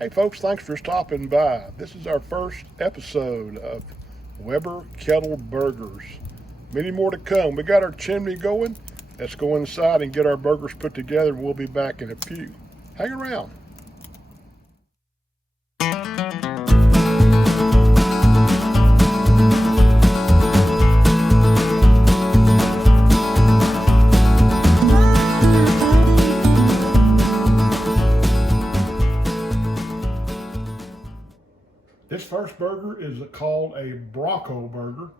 Hey folks, thanks for stopping by. This is our first episode of Weber Kettle Burgers. Many more to come. We got our chimney going. Let's go inside and get our burgers put together, and we'll be back in a few. Hang around. This first burger is called a Bronco Burger,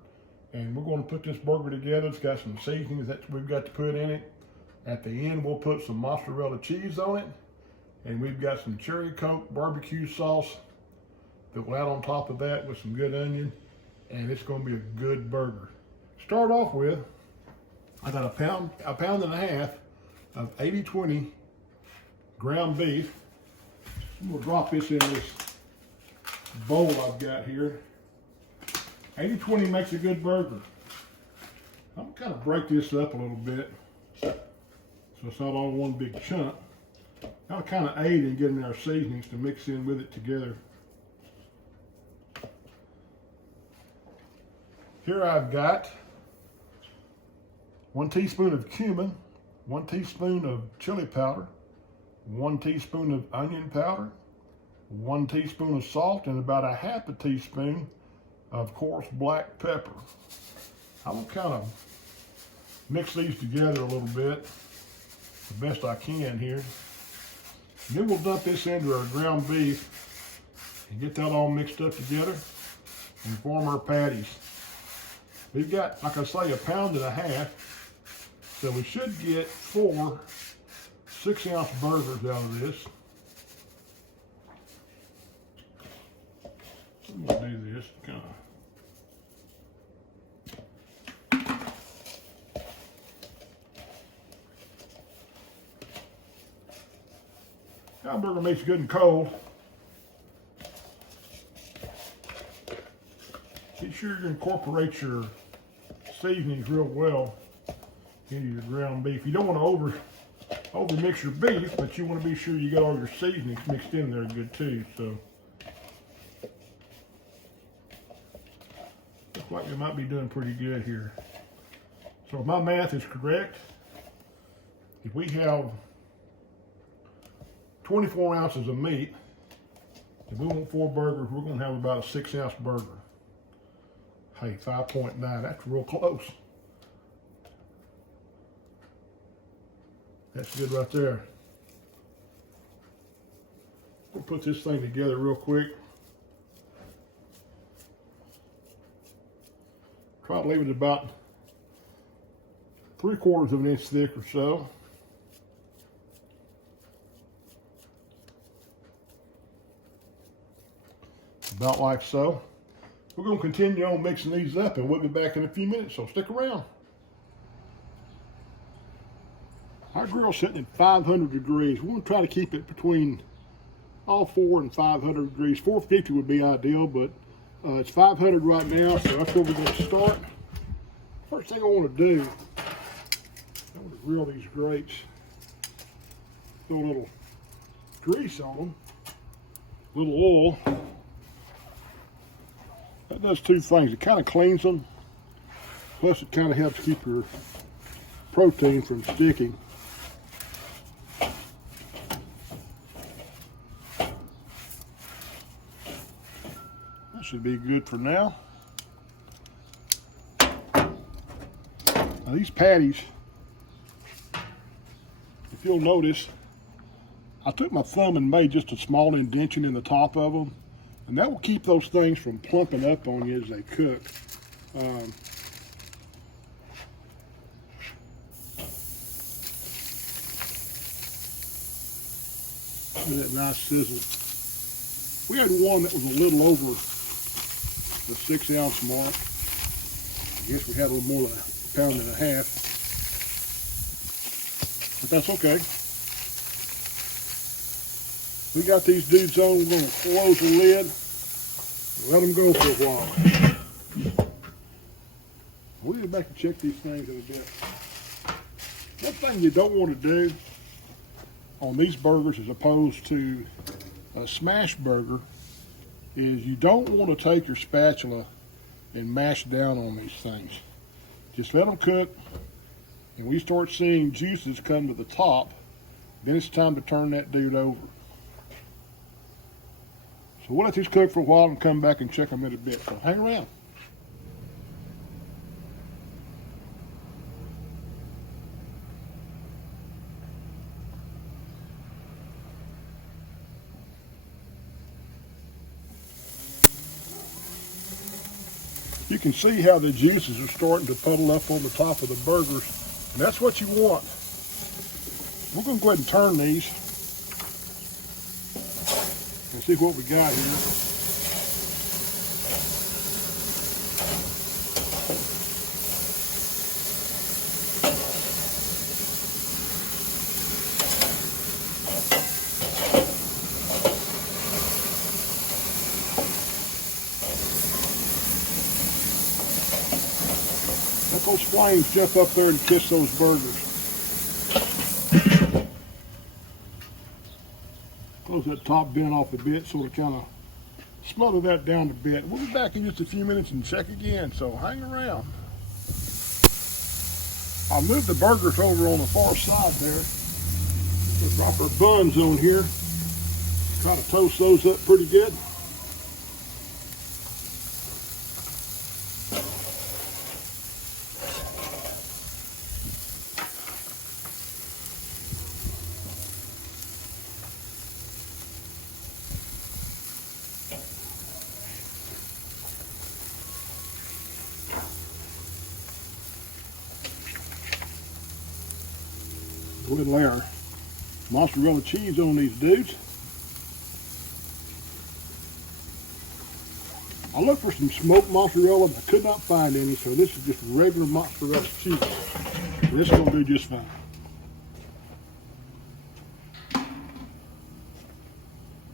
and we're going to put this burger together. It's got some seasonings that we've got to put in it. At the end, we'll put some mozzarella cheese on it, and we've got some Cherry-Cola BBQ sauce that we'll add on top of that with some good onion, and it's going to be a good burger. Start off with, I got a pound and a half of 80/20 ground beef. I'm going to drop this in this bowl I've got here. 80/20 makes a good burger. I'm gonna kind of break this up a little bit so it's not all one big chunk. That'll kind of aid in getting our seasonings to mix in with it together. Here I've got 1 teaspoon of cumin, 1 teaspoon of chili powder, 1 teaspoon of onion powder, 1 teaspoon of salt, and about a half a teaspoon of coarse black pepper. I'm gonna kind of mix these together a little bit, the best I can here. And then we'll dump this into our ground beef and get that all mixed up together and form our patties. We've got, like I say, a pound and a half, so we should get 4 6-ounce burgers out of this. I'm gonna do this kind of. Hamburger meat's good and cold. Be sure you incorporate your seasonings real well into your ground beef. You don't want to over mix your beef, but you want to be sure you got all your seasonings mixed in there good too. So looks like we might be doing pretty good here. So if my math is correct, if we have 24 ounces of meat, if we want 4 burgers, we're going to have about a 6-ounce burger. Hey, 5.9, that's real close. That's good right there. We'll put this thing together real quick. Try to leave it about 3/4 of an inch thick or so. About like so. We're going to continue on mixing these up, and we'll be back in a few minutes, so stick around. Our grill's sitting at 500 degrees. We're going to try to keep it between all 400 and 500 degrees. 450 would be ideal, but it's 500 right now, so that's where we're going to start. First thing I want to do, I want to grill these grapes. Throw a little grease on them, a little oil. That does 2 things. It kind of cleans them, plus it kind of helps keep your protein from sticking. That should be good for now. Now these patties, if you'll notice, I took my thumb and made just a small indentation in the top of them, and that will keep those things from plumping up on you as they cook. That nice sizzle. We had one that was a little over the 6-ounce mark. I guess we had a little more than a pound and a half, but that's okay. We got these dudes on. We're going to close the lid and let them go for a while. We'll get back and check these things in a bit. One thing you don't want to do on these burgers as opposed to a smash burger is you don't want to take your spatula and mash down on these things. Just let them cook, and we start seeing juices come to the top, then it's time to turn that dude over. So we'll let these cook for a while and come back and check them in a bit, so hang around. You can see how the juices are starting to puddle up on the top of the burgers, and that's what you want. We're going to go ahead and turn these and see what we got here. Let those flames jump up there and kiss those burgers. Close that top vent off a bit so to kind of smother that down a bit. We'll be back in just a few minutes and check again, so hang around. I'll move the burgers over on the far side there. We'll drop our buns on here. Try to toast those up pretty good. Go ahead and lay our mozzarella cheese on these dudes. I looked for some smoked mozzarella, but I could not find any, so this is just regular mozzarella cheese. This is going to do just fine.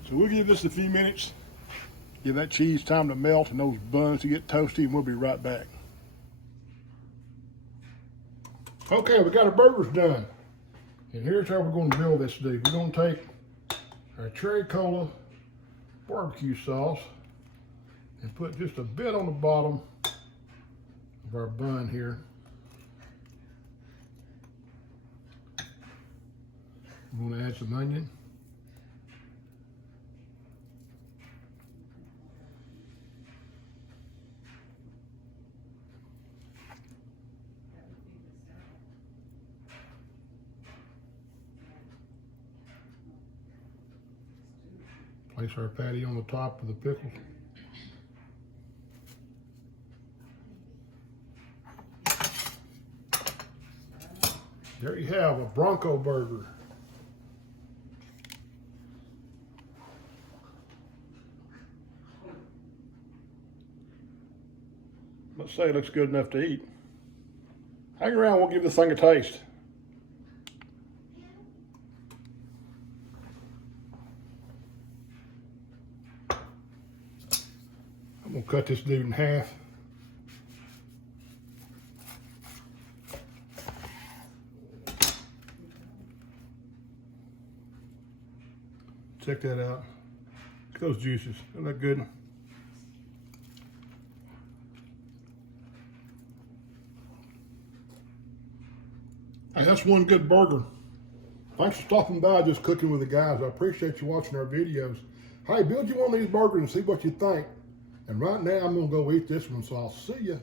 So we'll give this a few minutes, give that cheese time to melt and those buns to get toasty, and we'll be right back. Okay, we got our burgers done. And here's how we're going to build this dude. We're going to take our Cherry-Cola BBQ sauce and put just a bit on the bottom of our bun here. I'm going to add some onion. Place our patty on the top of the pickles. There you have a Bronco Burger. Let's say it looks good enough to eat. Hang around, we'll give this thing a taste. I'm gonna cut this dude in half. Check that out. Look at those juices. They look good. Hey, that's one good burger. Thanks for stopping by Just Cooking with the Guys. I appreciate you watching our videos. Hey, build you one of these burgers and see what you think. And right now, I'm going to go eat this one, so I'll see you